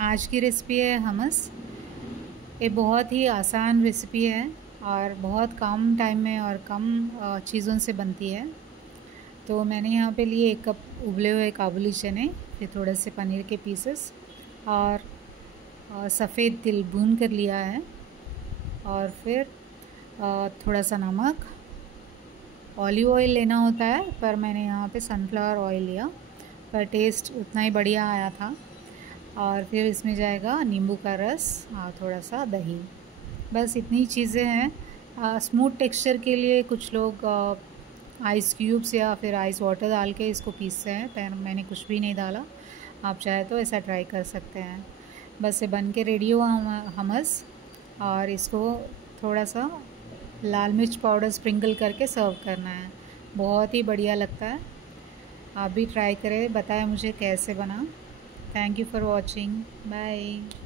आज की रेसिपी है हमस। ये बहुत ही आसान रेसिपी है और बहुत कम टाइम में और कम चीज़ों से बनती है। तो मैंने यहाँ पे लिए 1 कप उबले हुए काबुली चने, फिर थोड़े से पनीर के पीसेस और सफ़ेद तिल भून कर लिया है, और फिर थोड़ा सा नमक। ऑलिव ऑयल लेना होता है, पर मैंने यहाँ पे सनफ्लावर ऑयल लिया, पर टेस्ट उतना ही बढ़िया आया था। और फिर इसमें जाएगा नींबू का रस और थोड़ा सा दही। बस इतनी चीज़ें हैं। स्मूथ टेक्सचर के लिए कुछ लोग आइस क्यूब्स या फिर आइस वाटर डाल के इसको पीसते हैं, पर मैंने कुछ भी नहीं डाला। आप चाहे तो ऐसा ट्राई कर सकते हैं। बस ये बन के रेडी हुआ हमस, और इसको थोड़ा सा लाल मिर्च पाउडर स्प्रिंकल करके सर्व करना है। बहुत ही बढ़िया लगता है। आप भी ट्राई करें, बताएं मुझे कैसे बना। Thank you for watching. Bye.